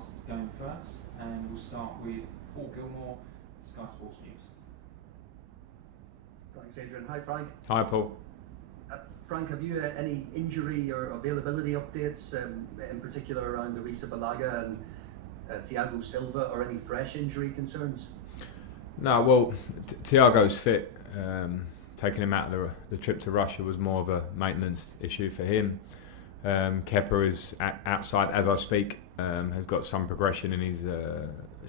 podcast going first, and we'll start with Paul Gilmore, Sky Sports News. Thanks, Adrian. Hi, Frank. Hi, Paul. Frank, have you any injury or availability updates, in particular around Arisa Balaga and Thiago Silva, or any fresh injury concerns? No, well, Thiago's fit. Taking him out of the trip to Russia was more of a maintenance issue for him. Kepa is outside as I speak, has got some progression in his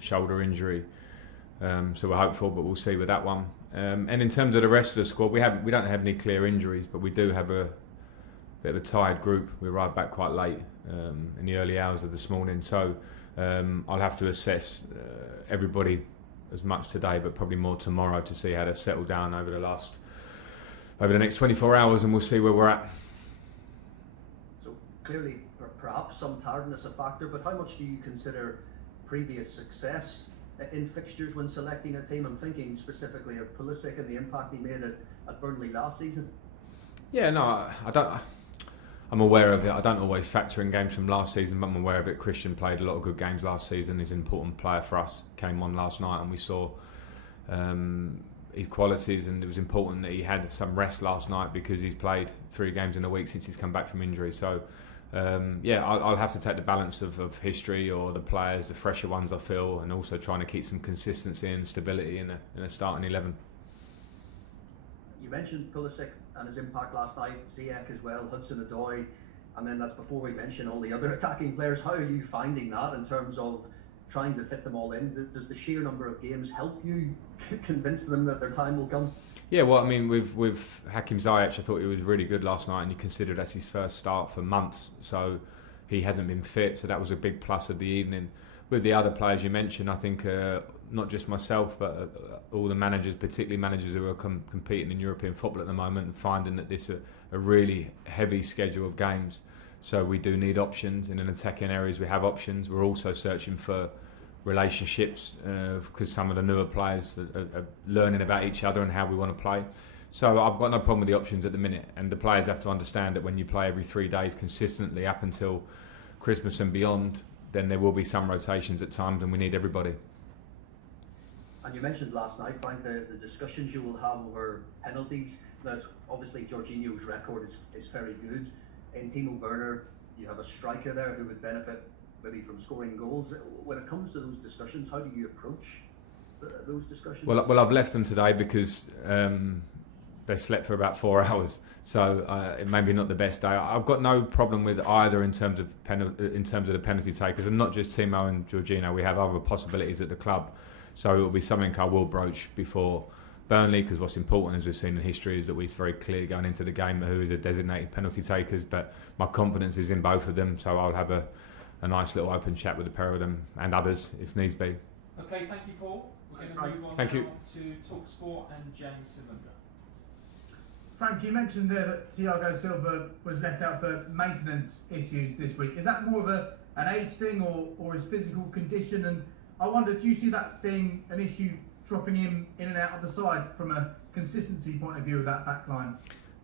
shoulder injury, so we're hopeful, but we'll see with that one. And in terms of the rest of the squad, we don't have any clear injuries, but we do have a bit of a tired group. We arrived back quite late in the early hours of this morning, so I'll have to assess everybody as much today, but probably more tomorrow, to see how they've settled down over the next 24 hours, and we'll see where we're at. So clearly, perhaps some tiredness a factor, but how much do you consider previous success in fixtures when selecting a team? I'm thinking specifically of Pulisic and the impact he made at Burnley last season. Yeah, no, I don't. I'm aware of it. I don't always factor in games from last season, but I'm aware of it. Christian played a lot of good games last season. He's an important player for us. Came on last night and we saw his qualities, and it was important that he had some rest last night because he's played 3 games in a week since he's come back from injury. So I'll have to take the balance of history or the players, the fresher ones I feel, and also trying to keep some consistency and stability in a starting 11. You mentioned Pulisic and his impact last night, Ziyech as well, Hudson-Odoi, and then that's before we mention all the other attacking players. How are you finding that in terms of trying to fit them all in? Does the sheer number of games help you convince them that their time will come? Yeah, well, I mean, with Hakim Ziyech, I thought he was really good last night, and you consider that's his first start for months, so he hasn't been fit, so that was a big plus of the evening. With the other players you mentioned, I think not just myself, but all the managers, particularly managers who are competing in European football at the moment, and finding that this is a really heavy schedule of games. So we do need options, and in attacking areas we have options. We're also searching for relationships because some of the newer players are learning about each other and how we want to play. So I've got no problem with the options at the minute, and the players have to understand that when you play every 3 days consistently up until Christmas and beyond, then there will be some rotations at times, and we need everybody. And you mentioned last night, Frank, the discussions you will have over penalties. Now, obviously Jorginho's record is very good. In Timo Werner, you have a striker there who would benefit maybe from scoring goals. When it comes to those discussions, how do you approach those discussions? Well, I've left them today because they slept for about 4 hours, so it may be not the best day. I've got no problem with either in terms of the penalty takers, and not just Timo and Jorginho. We have other possibilities at the club, so it will be something I will broach before Burnley, because what's important, as we've seen in history, is that we're very clear going into the game who is a designated penalty takers. But my confidence is in both of them, so I'll have a nice little open chat with the pair of them and others if needs be. Okay, thank you, Paul. We're going to move on Thank you. to Talk Sport and James Simonda. Frank, you mentioned there that Thiago Silva was left out for maintenance issues this week. Is that more of an age thing or his physical condition? And I wonder, do you see that being an issue, dropping him in and out of the side from a consistency point of view of that back line?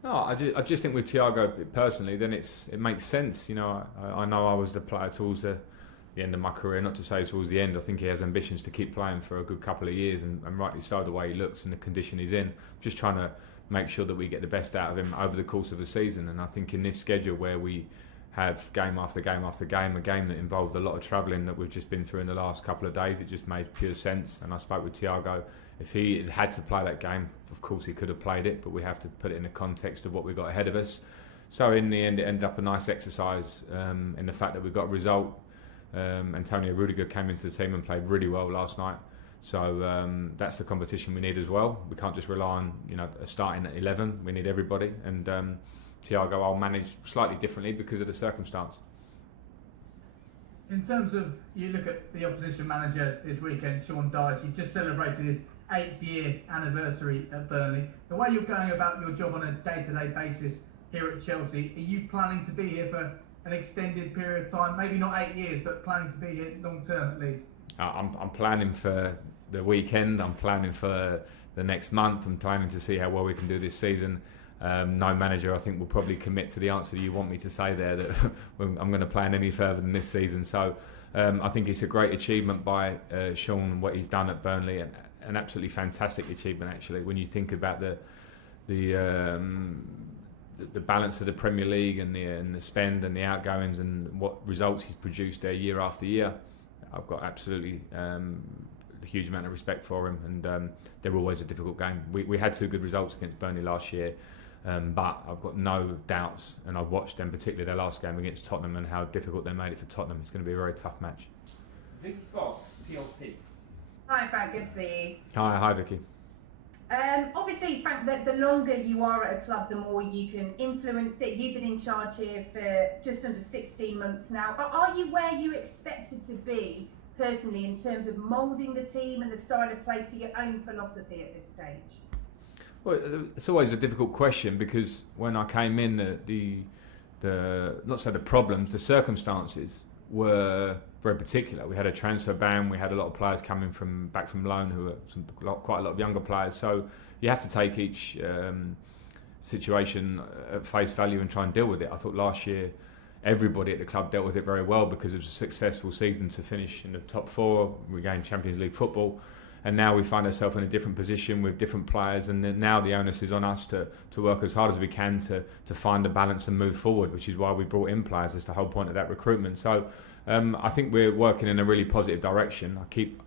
No, I just think with Thiago personally, then it makes sense. You know, I know I was the player towards the end of my career, not to say towards the end. I think he has ambitions to keep playing for a good couple of years, and rightly so, the way he looks and the condition he's in. Just trying to make sure that we get the best out of him over the course of a season. And I think in this schedule where we have game after game after game, a game that involved a lot of travelling that we've just been through in the last couple of days, it just made pure sense. And I spoke with Thiago. If he had to play that game, of course he could have played it, but we have to put it in the context of what we got ahead of us. So in the end, it ended up a nice exercise in the fact that we got a result. Antonio Rudiger came into the team and played really well last night. So that's the competition we need as well. We can't just rely on a starting at 11. We need everybody. And Thiago, I'll manage slightly differently because of the circumstance. In terms of, you look at the opposition manager this weekend, Sean Dyche, he just celebrated his 8th year anniversary at Burnley. The way you're going about your job on a day-to-day basis here at Chelsea, are you planning to be here for an extended period of time? Maybe not 8 years, but planning to be here long term at least? I'm planning for the weekend. I'm planning for the next month. I'm planning to see how well we can do this season. No manager, I think, will probably commit to the answer you want me to say there, that I'm going to plan any further than this season. So I think it's a great achievement by Sean, what he's done at Burnley, and an absolutely fantastic achievement actually when you think about the balance of the Premier League and the spend and the outgoings and what results he's produced there year after year. I've got absolutely a huge amount of respect for him, and they're always a difficult game. We had 2 good results against Burnley last year, but I've got no doubts, and I've watched them, particularly their last game against Tottenham, and how difficult they made it for Tottenham. It's going to be a very tough match. Vicky Sparks, PLP. Hi Frank, good to see you. Hi Vicky. Obviously, Frank, the longer you are at a club, the more you can influence it. You've been in charge here for just under 16 months now. Are you where you expected to be personally in terms of moulding the team and the style of play to your own philosophy at this stage? Well, it's always a difficult question because when I came in, the not so the problems, the circumstances were very particular. We had a transfer ban. We had a lot of players coming back from loan who were quite a lot of younger players. So you have to take each situation at face value and try and deal with it. I thought last year everybody at the club dealt with it very well because it was a successful season to finish in the top 4. We gained Champions League football, and now we find ourselves in a different position with different players, and now the onus is on us to work as hard as we can to find a balance and move forward, which is why we brought in players. That's the whole point of that recruitment. So I think we're working in a really positive direction. I keep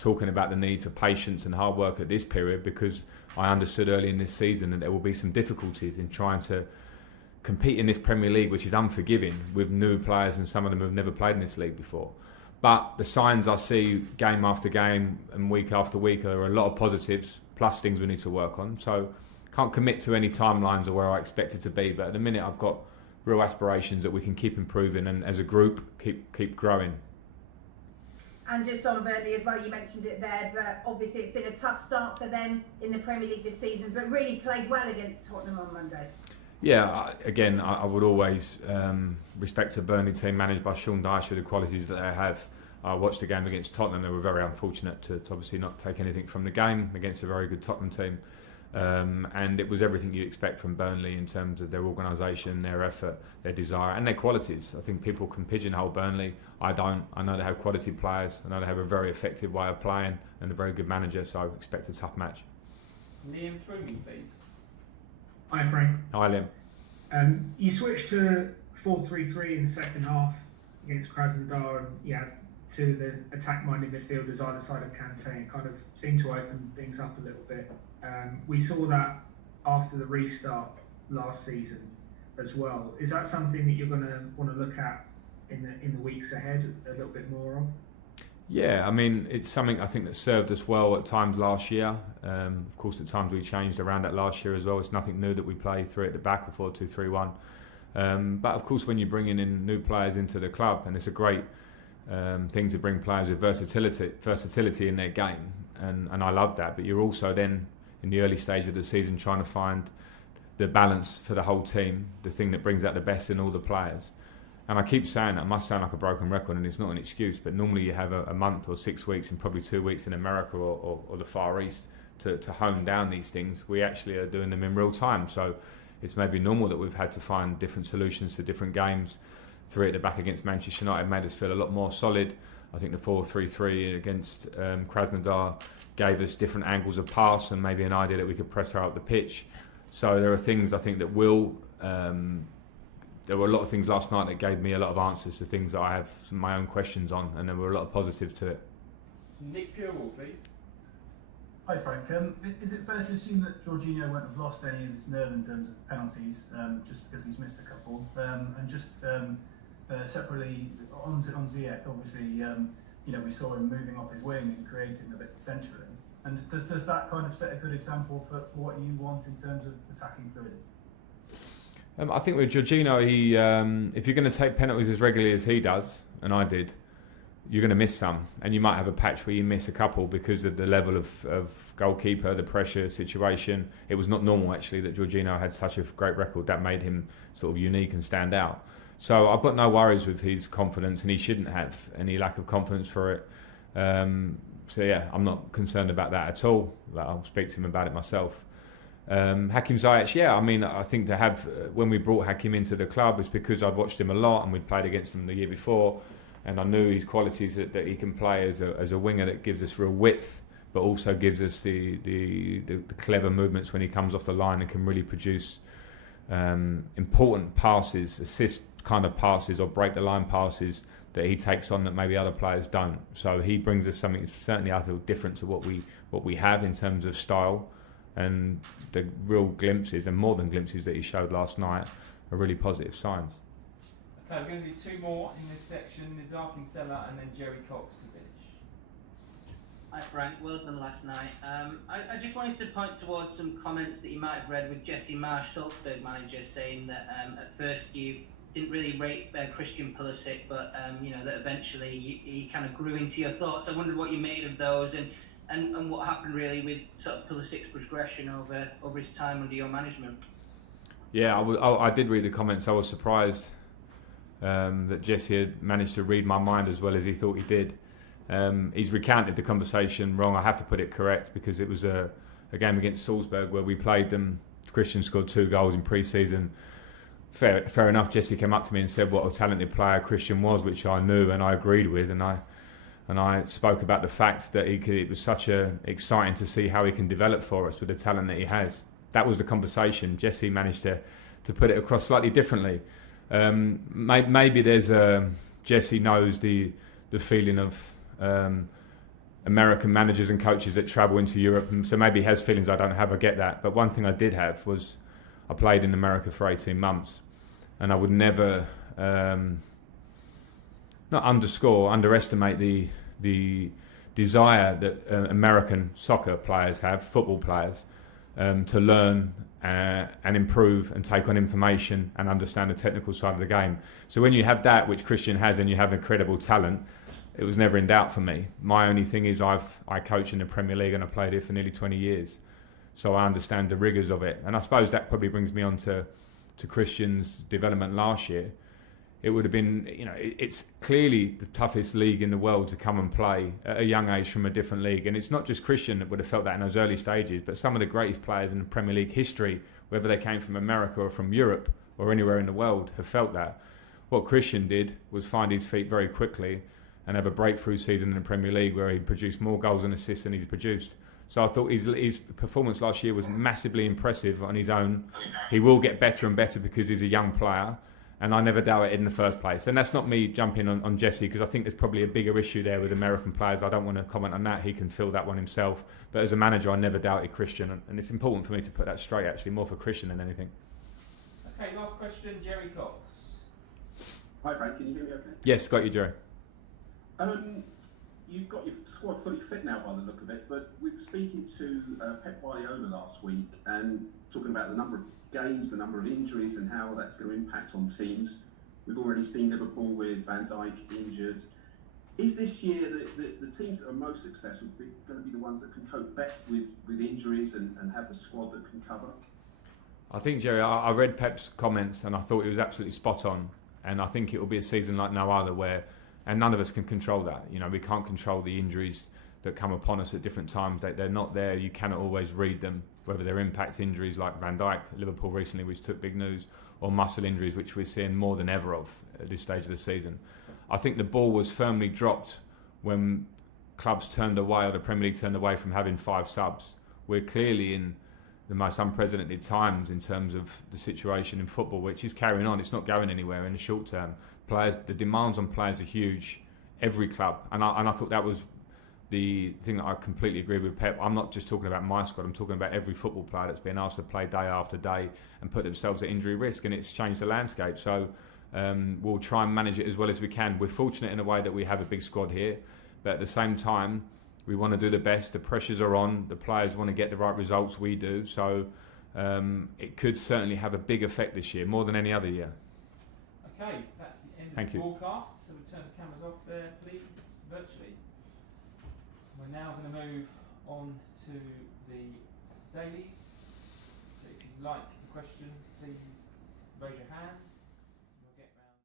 talking about the need for patience and hard work at this period because I understood early in this season that there will be some difficulties in trying to compete in this Premier League, which is unforgiving, with new players, and some of them have never played in this league before. But the signs I see game after game and week after week are a lot of positives, plus things we need to work on. So can't commit to any timelines or where I expect it to be, but at the minute I've got real aspirations that we can keep improving and as a group keep growing. And just on Burnley as well, you mentioned it there, but obviously it's been a tough start for them in the Premier League this season, but really played well against Tottenham on Monday. Yeah, again, I would always respect a Burnley team managed by Sean Dyche with the qualities that they have. I watched the game against Tottenham. They were very unfortunate to obviously not take anything from the game against a very good Tottenham team. And it was everything you expect from Burnley in terms of their organisation, their effort, their desire and their qualities. I think people can pigeonhole Burnley. I don't. I know they have quality players. I know they have a very effective way of playing and a very good manager, so I expect a tough match. Liam Truman, please. Hi Frank. Hi Liam. You switched to 4-3-3 in the second half against Krasnodar, and you had 2 of the attack-minded midfielders either side of Kante, and kind of seemed to open things up a little bit. We saw that after the restart last season as well. Is that something that you're going to want to look at in the weeks ahead a little bit more of? Yeah, I mean, it's something I think that served us well at times last year. Of course, at times we changed around that last year as well. It's nothing new that we play 3 at the back or 4-2-3-1. But of course, when you're bringing in new players into the club, and it's a great thing to bring players with versatility in their game, and I love that. But you're also then in the early stage of the season trying to find the balance for the whole team, the thing that brings out the best in all the players. And I keep saying that, it must sound like a broken record and it's not an excuse, but normally you have a month or 6 weeks and probably 2 weeks in America or the Far East to hone down these things. We actually are doing them in real time, so it's maybe normal that we've had to find different solutions to different games. 3 at the back against Manchester United made us feel a lot more solid. I think the 4-3-3 against Krasnodar gave us different angles of pass and maybe an idea that we could press her up the pitch. So there are things I think that will... there were a lot of things last night that gave me a lot of answers to things that I have my own questions on, and there were a lot of positives to it. Nick Purewell, please. Hi Frank, is it fair to assume that Jorginho won't have lost any of his nerve in terms of penalties, just because he's missed a couple? And just separately on Ziyech, obviously, we saw him moving off his wing and creating a bit centrally. And does that kind of set a good example for what you want in terms of attacking threes? I think with Jorginho, if you're going to take penalties as regularly as he does, and I did, you're going to miss some, and you might have a patch where you miss a couple because of the level of goalkeeper, the pressure situation. It was not normal actually that Jorginho had such a great record. That made him sort of unique and stand out. So I've got no worries with his confidence, and he shouldn't have any lack of confidence for it. So yeah, I'm not concerned about that at all. I'll speak to him about it myself. Hakim Ziyech, yeah, I mean, I think to have, when we brought Hakim into the club, it's because I'd watched him a lot and we'd played against him the year before, and I knew his qualities that he can play as a winger that gives us real width, but also gives us the clever movements when he comes off the line and can really produce important passes, assist kind of passes or break the line passes that he takes on that maybe other players don't. So he brings us something certainly I feel different to what we have in terms of style, and the real glimpses and more than glimpses that he showed last night are really positive signs. Okay, we're going to do two more in this section, Nizar Kinsella and then Jerry Cox to finish. Hi Frank, well done last night. I just wanted to point towards some comments that you might have read with Jesse Marsh, Salzburg manager, saying that at first you didn't really rate Christian Pulisic, but that eventually he kind of grew into your thoughts. I wondered what you made of those and what happened really with sort of Pulisic's progression over his time under your management. Yeah, I did read the comments. I was surprised that Jesse had managed to read my mind as well as he thought he did. He's recounted the conversation wrong. I have to put it correct because it was a game against Salzburg where we played them. Christian scored 2 goals in pre-season. Fair enough. Jesse came up to me and said what a talented player Christian was, which I knew and I agreed with, and I spoke about the fact that it was such exciting to see how he can develop for us with the talent that he has. That was the conversation. Jesse managed to put it across slightly differently. Maybe there's Jesse knows the feeling of American managers and coaches that travel into Europe, and so maybe he has feelings I don't have. I get that, but one thing I did have was I played in America for 18 months, and I would never not underestimate the desire that American soccer players have, football players, to learn and improve and take on information and understand the technical side of the game. So when you have that, which Christian has, and you have incredible talent, it was never in doubt for me. My only thing is I coach in the Premier League and I played here for nearly 20 years. So I understand the rigours of it. And I suppose that probably brings me on to Christian's development last year. It would have been, it's clearly the toughest league in the world to come and play at a young age from a different league. And it's not just Christian that would have felt that in those early stages, but some of the greatest players in the Premier League history, whether they came from America or from Europe or anywhere in the world, have felt that. What Christian did was find his feet very quickly and have a breakthrough season in the Premier League where he produced more goals and assists than he's produced. So I thought his performance last year was massively impressive on his own. He will get better and better because he's a young player, and I never doubted it in the first place. And that's not me jumping on Jesse, because I think there's probably a bigger issue there with American players. I don't want to comment on that. He can fill that one himself. But as a manager, I never doubted Christian, and it's important for me to put that straight, actually, more for Christian than anything. Okay, last question, Jerry Cox. Hi Frank, can you hear me okay? Yes, got you, Jerry. You've got your squad fully fit now by the look of it, but we were speaking to Pep Guardiola last week and talking about the number of games, the number of injuries and how that's going to impact on teams. We've already seen Liverpool with Van Dijk injured. Is this year the teams that are most successful going to be the ones that can cope best with injuries and have the squad that can cover? I think, Jerry, I read Pep's comments and I thought he was absolutely spot on. And I think it will be a season like no other and none of us can control that. We can't control the injuries that come upon us at different times. They're not there. You cannot always read them, whether they're impact injuries like Van Dijk, Liverpool recently, which took big news, or muscle injuries, which we're seeing more than ever of at this stage of the season. I think the ball was firmly dropped when clubs turned away, or the Premier League turned away from having 5 subs. We're clearly in the most unprecedented times in terms of the situation in football, which is carrying on. It's not going anywhere in the short term. The demands on players are huge, every club, and I thought that was the thing that I completely agree with Pep. I'm not just talking about my squad, I'm talking about every football player that's been asked to play day after day and put themselves at injury risk, and it's changed the landscape. So we'll try and manage it as well as we can. We're fortunate in a way that we have a big squad here, but at the same time, we want to do the best. The pressures are on. The players want to get the right results. We do. So it could certainly have a big effect this year, more than any other year. Okay, that's the end of the broadcast. So we turn the cameras off there, please, virtually. We're now going to move on to the dailies. So if you like the question, please raise your hand.